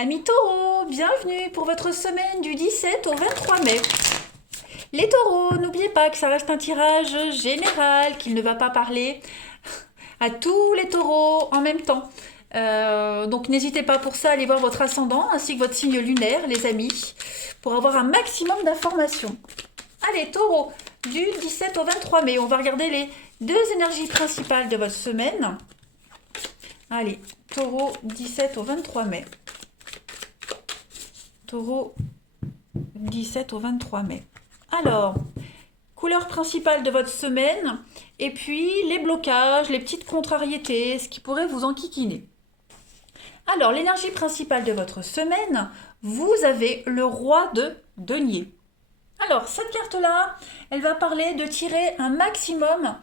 Amis taureaux, bienvenue pour votre semaine du 17 au 23 mai. Les taureaux, n'oubliez pas que ça reste un tirage général, qu'il ne va pas parler à tous les taureaux en même temps. Donc n'hésitez pas pour ça à aller voir votre ascendant ainsi que votre signe lunaire, les amis, pour avoir un maximum d'informations. Allez, taureau, du 17 au 23 mai, on va regarder les deux énergies principales de votre semaine. Allez, taureau, 17 au 23 mai. Taureau, 17 au 23 mai. Alors, couleur principale de votre semaine, et puis les blocages, les petites contrariétés, ce qui pourrait vous enquiquiner. Alors, l'énergie principale de votre semaine, vous avez le roi de denier. Alors, cette carte-là, elle va parler de tirer un maximum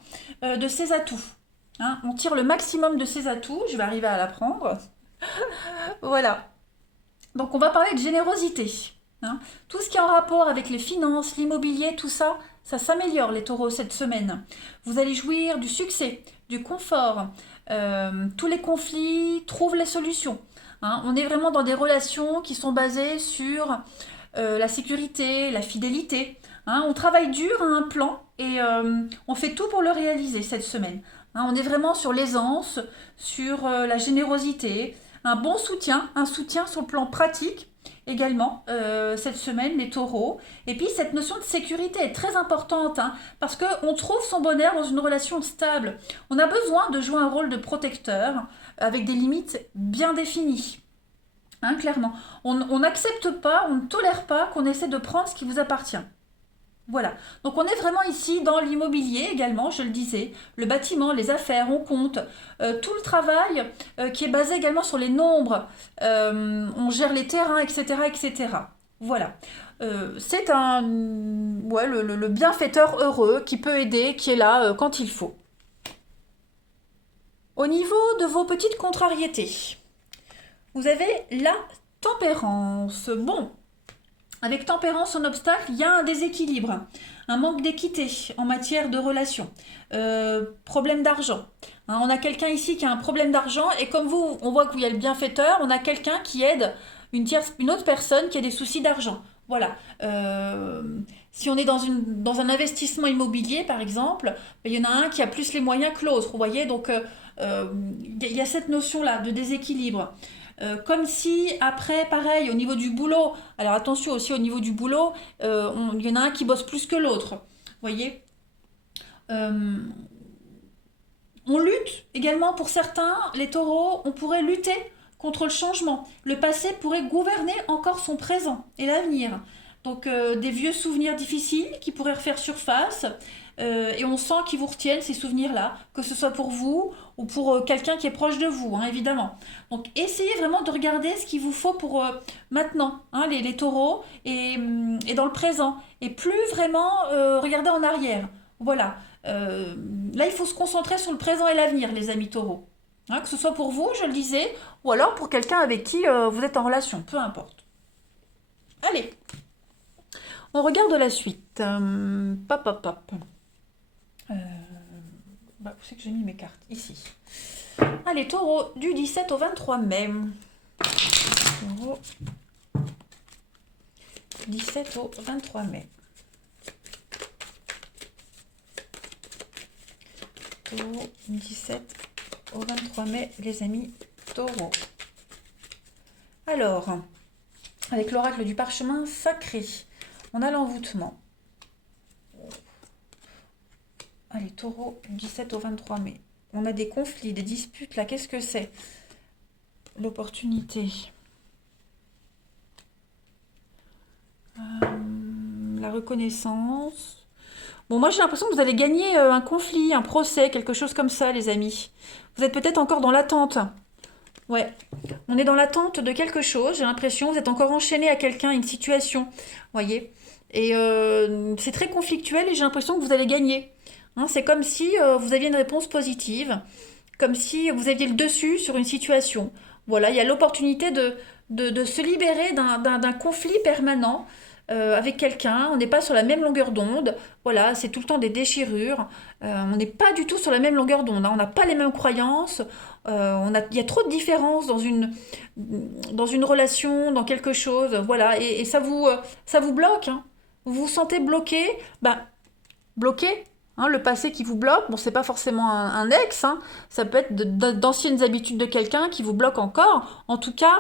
de ses atouts. Hein, on tire le maximum de ses atouts, je vais arriver à la prendre. Voilà. Donc, on va parler de générosité. Hein. Tout ce qui est en rapport avec les finances, l'immobilier, tout ça, ça s'améliore les taureaux cette semaine. Vous allez jouir du succès, du confort. Tous les conflits trouvent les solutions. Hein. On est vraiment dans des relations qui sont basées sur la sécurité, la fidélité. Hein. On travaille dur à un plan et on fait tout pour le réaliser cette semaine. Hein. On est vraiment sur l'aisance, sur la générosité, un bon soutien, un soutien sur le plan pratique également cette semaine, les taureaux. Et puis cette notion de sécurité est très importante hein, parce qu'on trouve son bonheur dans une relation stable. On a besoin de jouer un rôle de protecteur avec des limites bien définies. Hein, clairement. On n'accepte pas, on ne tolère pas qu'on essaie de prendre ce qui vous appartient. Voilà. Donc on est vraiment ici dans l'immobilier également, je le disais, le bâtiment, les affaires, on compte, tout le travail qui est basé également sur les nombres, on gère les terrains, etc. etc. Voilà. C'est le bienfaiteur heureux qui peut aider, qui est là quand il faut. Au niveau de vos petites contrariétés, vous avez la tempérance. Bon, avec tempérance en obstacle, il y a un déséquilibre, un manque d'équité en matière de relations, problème d'argent. Hein, on a quelqu'un ici qui a un problème d'argent et comme vous, on voit qu'il y a le bienfaiteur, on a quelqu'un qui aide une autre personne qui a des soucis d'argent. Voilà. Si on est dans un investissement immobilier, par exemple, il y en a un qui a plus les moyens que l'autre, vous voyez, donc il y a cette notion-là de déséquilibre. Comme si après, pareil, au niveau du boulot, alors attention aussi au niveau du boulot, il y en a un qui bosse plus que l'autre. Vous voyez. Euh, on lutte également pour certains, les taureaux, on pourrait lutter contre le changement. Le passé pourrait gouverner encore son présent et l'avenir. Donc des vieux souvenirs difficiles qui pourraient refaire surface. Et on sent qu'ils vous retiennent ces souvenirs-là, que ce soit pour vous ou pour quelqu'un qui est proche de vous, hein, évidemment. Donc essayez vraiment de regarder ce qu'il vous faut pour maintenant, hein, les taureaux, et dans le présent. Et plus vraiment regarder en arrière. Voilà. Là, il faut se concentrer sur le présent et l'avenir, les amis taureaux. Hein, que ce soit pour vous, je le disais, ou alors pour quelqu'un avec qui vous êtes en relation, peu importe. Allez, on regarde la suite. Pop, pop, pop. Où c'est que j'ai mis mes cartes? Ici. Allez, taureau, du 17 au 23 mai. Taureau, 17 au 23 mai. Taureau, 17 au 23 mai, les amis taureaux. Alors, avec l'oracle du parchemin sacré, on a l'envoûtement. Allez, taureau, 17 au 23 mai. On a des conflits, des disputes, là, qu'est-ce que c'est? L'opportunité. La reconnaissance. Bon, moi j'ai l'impression que vous allez gagner un conflit, un procès, quelque chose comme ça, les amis. Vous êtes peut-être encore dans l'attente. Ouais, on est dans l'attente de quelque chose, j'ai l'impression. Vous êtes encore enchaîné à quelqu'un, à une situation. Vous voyez? Et c'est très conflictuel et j'ai l'impression que vous allez gagner. Hein, c'est comme si vous aviez une réponse positive, comme si vous aviez le dessus sur une situation. Voilà, il y a l'opportunité de se libérer d'un conflit permanent. avec quelqu'un, on n'est pas sur la même longueur d'onde. Voilà, c'est tout le temps des déchirures. On n'est pas du tout sur la même longueur d'onde, hein. On n'a pas les mêmes croyances. Il y a trop de différences dans une relation, dans quelque chose. Voilà, et ça vous bloque, hein. Vous vous sentez bloqué, bah, bloqué. Hein, le passé qui vous bloque, bon, c'est pas forcément un ex, hein, ça peut être d'anciennes habitudes de quelqu'un qui vous bloque encore. En tout cas,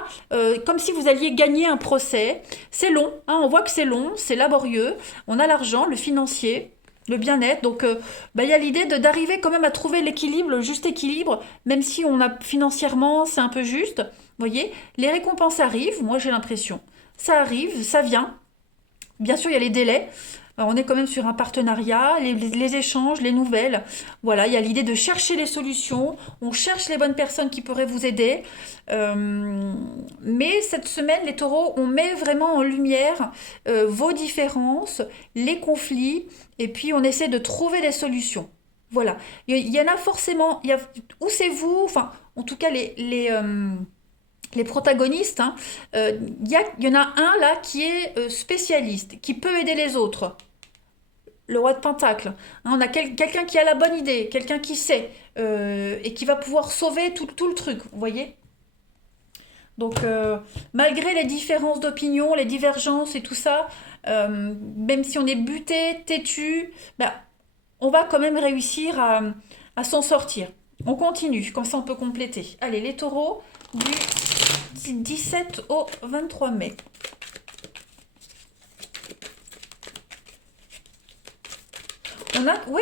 comme si vous alliez gagner un procès. C'est long, hein, on voit que c'est long, c'est laborieux. On a l'argent, le financier, le bien-être. Donc, bah, il y a l'idée d'arriver quand même à trouver l'équilibre, le juste équilibre, même si on a financièrement, c'est un peu juste. Vous voyez, les récompenses arrivent, moi j'ai l'impression. Ça arrive, ça vient. Bien sûr, il y a les délais. On est quand même sur un partenariat, les échanges, les nouvelles. Voilà, il y a l'idée de chercher les solutions. On cherche les bonnes personnes qui pourraient vous aider. Mais cette semaine, les taureaux, on met vraiment en lumière vos différences, les conflits, et puis on essaie de trouver des solutions. Voilà. Il y en a forcément. Où c'est vous, enfin, en tout cas, les protagonistes, hein, il y en a un là qui est spécialiste, qui peut aider les autres. Le roi de Pentacle. Hein, on a quelqu'un qui a la bonne idée, quelqu'un qui sait, et qui va pouvoir sauver tout le truc, vous voyez. Donc, malgré les différences d'opinion, les divergences et tout ça, même si on est buté, têtu, bah, on va quand même réussir à s'en sortir. On continue, comme ça on peut compléter. Allez, les taureaux du 17 au 23 mai.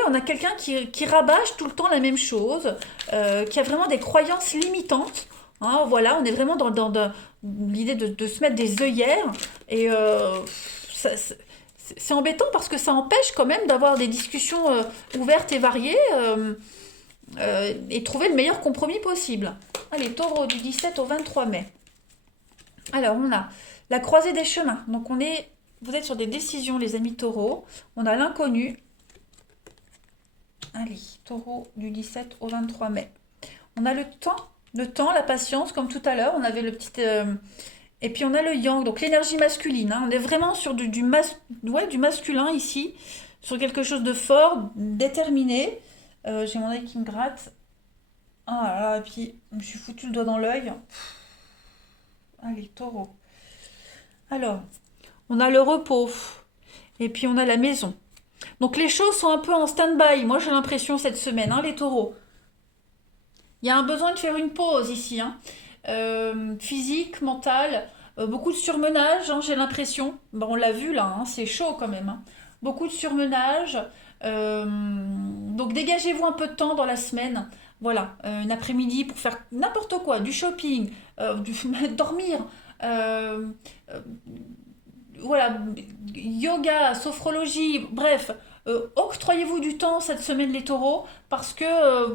On a quelqu'un qui rabâche tout le temps la même chose, qui a vraiment des croyances limitantes. Hein, voilà, on est vraiment dans l'idée de se mettre des œillères. Et c'est embêtant parce que ça empêche quand même d'avoir des discussions ouvertes et variées et trouver le meilleur compromis possible. Allez, taureau du 17 au 23 mai. Alors, on a la croisée des chemins. Donc, vous êtes sur des décisions, les amis taureaux. On a l'inconnu. Allez, taureau du 17 au 23 mai. On a le temps, la patience, comme tout à l'heure. On avait le petit. Et puis on a le yang, donc l'énergie masculine, hein. On est vraiment sur du masculin ici, sur quelque chose de fort, déterminé. J'ai mon œil qui me gratte. Ah là là, et puis je me suis foutu le doigt dans l'œil. Allez, taureau. Alors, on a le repos. Et puis on a la maison. Donc les choses sont un peu en stand-by. Moi j'ai l'impression cette semaine, hein, les taureaux. Il y a un besoin de faire une pause ici, hein. Physique, mentale, beaucoup de surmenage, hein, j'ai l'impression. Bon, on l'a vu là, hein, c'est chaud quand même, hein. Beaucoup de surmenage. Donc dégagez-vous un peu de temps dans la semaine. Voilà, un après-midi pour faire n'importe quoi, du shopping, dormir. euh, euh, voilà, yoga, sophrologie, bref, octroyez-vous du temps cette semaine les taureaux parce que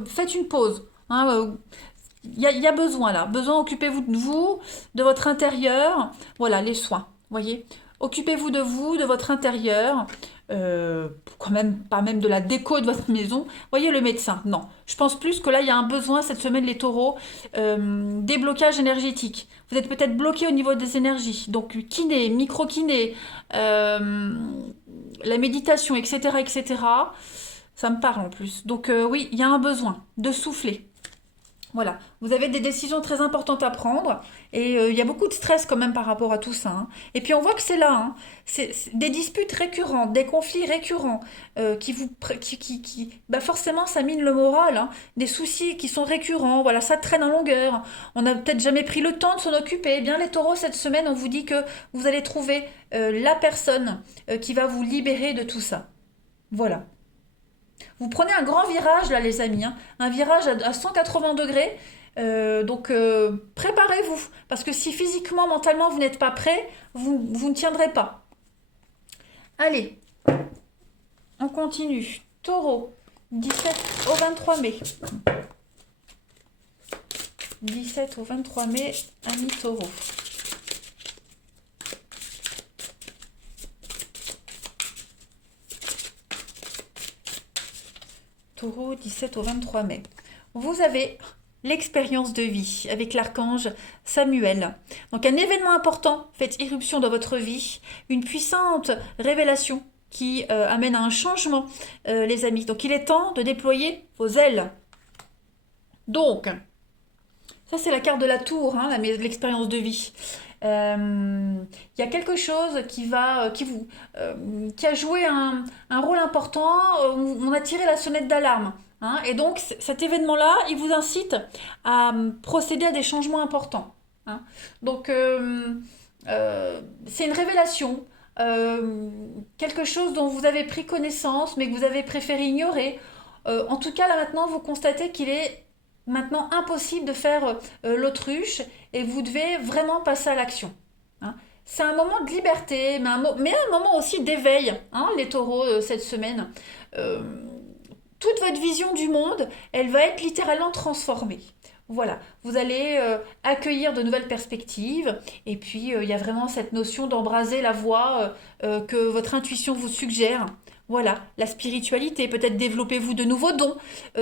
faites une pause. Hein, y a besoin là, besoin, occupez-vous de vous, de votre intérieur, voilà, les soins, voyez. Occupez-vous de vous, de votre intérieur, quand même, pas même de la déco de votre maison. Voyez le médecin, non. Je pense plus que là, il y a un besoin cette semaine, les taureaux, déblocage énergétique. Vous êtes peut-être bloqué au niveau des énergies. Donc, kiné, micro-kiné, la méditation, etc., etc. Ça me parle en plus. Donc, oui, il y a un besoin de souffler. Voilà, vous avez des décisions très importantes à prendre et il y a beaucoup de stress quand même par rapport à tout ça, hein. Et puis on voit que c'est là, hein. C'est des disputes récurrentes, des conflits récurrents bah forcément ça mine le moral, hein. Des soucis qui sont récurrents, voilà, ça traîne en longueur. On n'a peut-être jamais pris le temps de s'en occuper. Eh bien les taureaux, cette semaine, on vous dit que vous allez trouver la personne qui va vous libérer de tout ça. Voilà. Vous prenez un grand virage là les amis, hein, un virage à 180 degrés. Donc préparez-vous, parce que si physiquement, mentalement vous n'êtes pas prêt, vous ne tiendrez pas. Allez, on continue. Taureau, 17 au 23 mai. 17 au 23 mai, ami taureau. Taureau, 17 au 23 mai. Vous avez l'expérience de vie avec l'archange Samuel. Donc un événement important fait irruption dans votre vie, une puissante révélation qui amène à un changement, les amis. Donc il est temps de déployer vos ailes. Donc, ça c'est la carte de la tour, hein, l'expérience de vie. Il y a quelque chose qui a joué un rôle important, on a tiré la sonnette d'alarme. Hein, et donc cet événement-là, il vous incite à procéder à des changements importants. Hein. Donc c'est une révélation, quelque chose dont vous avez pris connaissance mais que vous avez préféré ignorer. En tout cas, là maintenant, vous constatez qu'il est maintenant impossible de faire l'autruche et vous devez vraiment passer à l'action. Hein. C'est un moment de liberté, mais un moment aussi d'éveil, hein, les taureaux, cette semaine. Euh, Toute votre vision du monde, elle va être littéralement transformée. Voilà, vous allez accueillir de nouvelles perspectives et puis il y a vraiment cette notion d'embraser la voie que votre intuition vous suggère. Voilà, la spiritualité, peut-être développez-vous de nouveaux dons.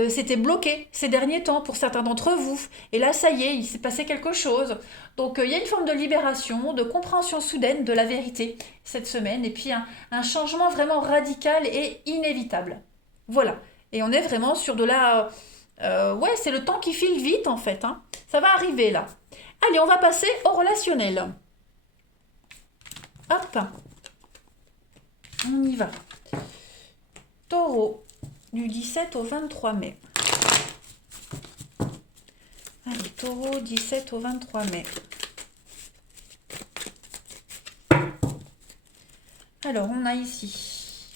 C'était bloqué ces derniers temps pour certains d'entre vous. Et là, ça y est, il s'est passé quelque chose. Donc il y a une forme de libération, de compréhension soudaine de la vérité cette semaine et puis un changement vraiment radical et inévitable. Voilà, et on est vraiment sur de la ouais, c'est le temps qui file vite en fait. Hein. Ça va arriver là. Allez, on va passer au relationnel. Hop, on y va. Taureau, du 17 au 23 mai. Allez, taureau, 17 au 23 mai. Alors, on a ici.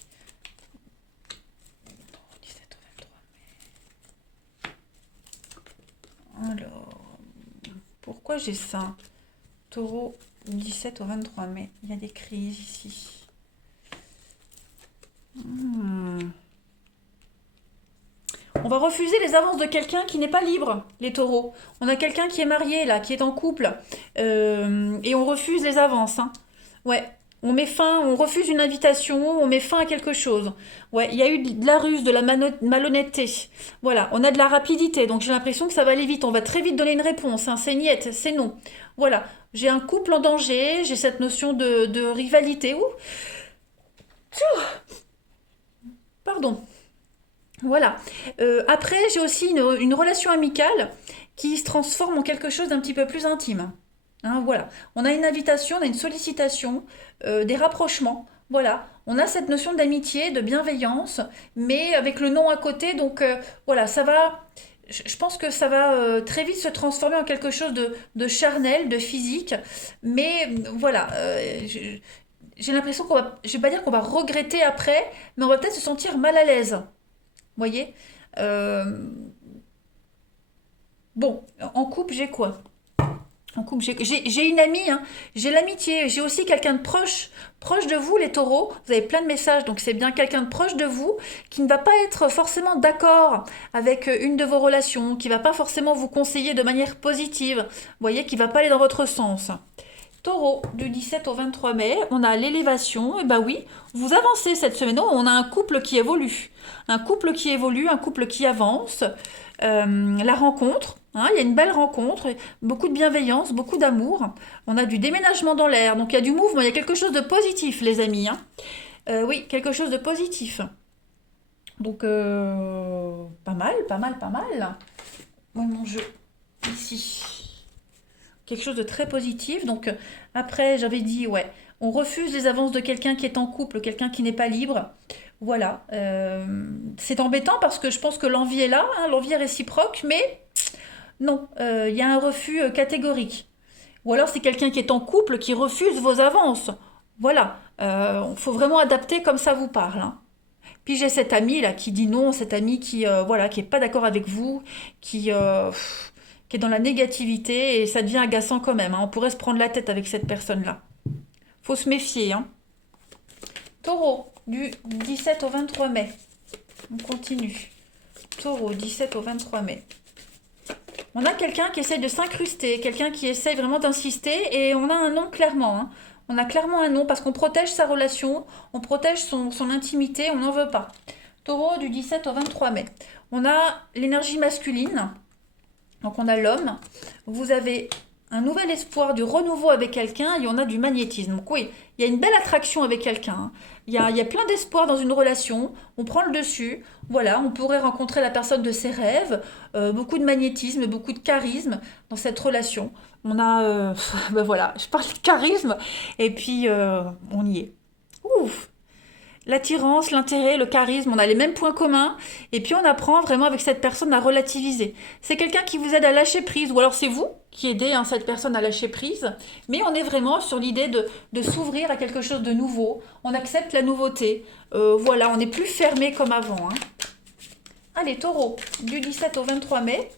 Taureau, 17 au 23 mai. Alors, pourquoi j'ai ça? Taureau, 17 au 23 mai. Il y a des crises ici. On va refuser les avances de quelqu'un qui n'est pas libre, les taureaux. On a quelqu'un qui est marié, là, qui est en couple, et on refuse les avances. Hein. Ouais, on met fin, on refuse une invitation, on met fin à quelque chose. Ouais, il y a eu de la ruse, de la malhonnêteté. Voilà, on a de la rapidité, donc j'ai l'impression que ça va aller vite. On va très vite donner une réponse. Hein. C'est niet, c'est non. Voilà, j'ai un couple en danger, j'ai cette notion de rivalité. Ouh, pardon. Voilà. Après, j'ai aussi une relation amicale qui se transforme en quelque chose d'un petit peu plus intime. Hein, voilà. On a une invitation, on a une sollicitation, des rapprochements. Voilà. On a cette notion d'amitié, de bienveillance, mais avec le nom à côté. Donc voilà, ça va. Je pense que ça va très vite se transformer en quelque chose de charnel, de physique. Mais voilà. J'ai l'impression qu'on va. Je vais pas dire qu'on va regretter après, mais on va peut-être se sentir mal à l'aise. Vous voyez. Euh, bon, en couple, j'ai quoi? En couple, j'ai une amie, hein. J'ai l'amitié, j'ai aussi quelqu'un de proche, proche de vous, les taureaux. Vous avez plein de messages, donc c'est bien quelqu'un de proche de vous qui ne va pas être forcément d'accord avec une de vos relations, qui va pas forcément vous conseiller de manière positive. Vous voyez, qui va pas aller dans votre sens. Taureau, du 17 au 23 mai, on a l'élévation, et bah oui, vous avancez cette semaine. Oh, on a un couple qui évolue. Un couple qui évolue, un couple qui avance. La rencontre, hein, il y a une belle rencontre, beaucoup de bienveillance, beaucoup d'amour. On a du déménagement dans l'air, donc il y a du mouvement, il y a quelque chose de positif, les amis. Hein. Oui, quelque chose de positif. Donc, pas mal, pas mal, pas mal. Moi, mon jeu, ici. Quelque chose de très positif. Donc après, j'avais dit, ouais, on refuse les avances de quelqu'un qui est en couple, quelqu'un qui n'est pas libre. Voilà. C'est embêtant parce que je pense que l'envie est là, hein, l'envie est réciproque, mais non, il y a un refus catégorique. Ou alors c'est quelqu'un qui est en couple qui refuse vos avances. Voilà. Il faut vraiment adapter comme ça vous parle. Hein. Puis j'ai cette amie là qui dit non, cette amie qui voilà, qui est pas d'accord avec vous, qui est dans la négativité et ça devient agaçant quand même. Hein. On pourrait se prendre la tête avec cette personne-là. Faut se méfier. Hein. Taureau, du 17 au 23 mai. On continue. Taureau, 17 au 23 mai. On a quelqu'un qui essaye de s'incruster, quelqu'un qui essaye vraiment d'insister et on a un nom clairement. Hein. On a clairement un nom parce qu'on protège sa relation, on protège son intimité, on n'en veut pas. Taureau, du 17 au 23 mai. On a l'énergie masculine. Donc on a l'homme, vous avez un nouvel espoir, du renouveau avec quelqu'un et on a du magnétisme. Donc oui, il y a une belle attraction avec quelqu'un, hein. Il y a plein d'espoir dans une relation, on prend le dessus, voilà, on pourrait rencontrer la personne de ses rêves, beaucoup de magnétisme, beaucoup de charisme dans cette relation. On a, ben voilà, je parle de charisme et puis on y est. Ouf. L'attirance, l'intérêt, le charisme, on a les mêmes points communs, et puis on apprend vraiment avec cette personne à relativiser. C'est quelqu'un qui vous aide à lâcher prise, ou alors c'est vous qui aidez hein, cette personne à lâcher prise, mais on est vraiment sur l'idée de s'ouvrir à quelque chose de nouveau, on accepte la nouveauté, voilà, on n'est plus fermé comme avant, hein. Allez, taureau, du 17 au 23 mai,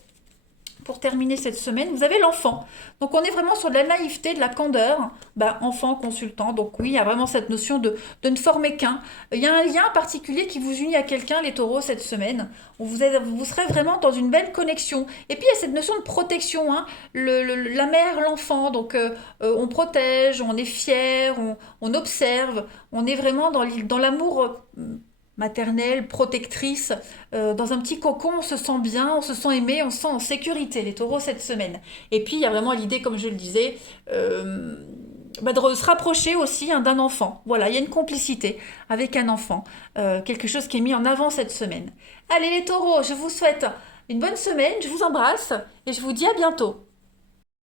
pour terminer cette semaine, vous avez l'enfant. Donc on est vraiment sur de la naïveté, de la candeur, ben, enfant, consultant. Donc oui, il y a vraiment cette notion de ne former qu'un. Il y a un lien particulier qui vous unit à quelqu'un, les taureaux, cette semaine. Vous serez vraiment dans une belle connexion. Et puis il y a cette notion de protection, hein. La mère, l'enfant, donc on protège, on est fier, on observe, on est vraiment dans l'amour maternelle, protectrice, dans un petit cocon, on se sent bien, on se sent aimé, on se sent en sécurité, les taureaux, cette semaine. Et puis, il y a vraiment l'idée, comme je le disais, bah, de se rapprocher aussi hein, d'un enfant. Voilà, il y a une complicité avec un enfant, quelque chose qui est mis en avant cette semaine. Allez, les taureaux, je vous souhaite une bonne semaine, je vous embrasse et je vous dis à bientôt.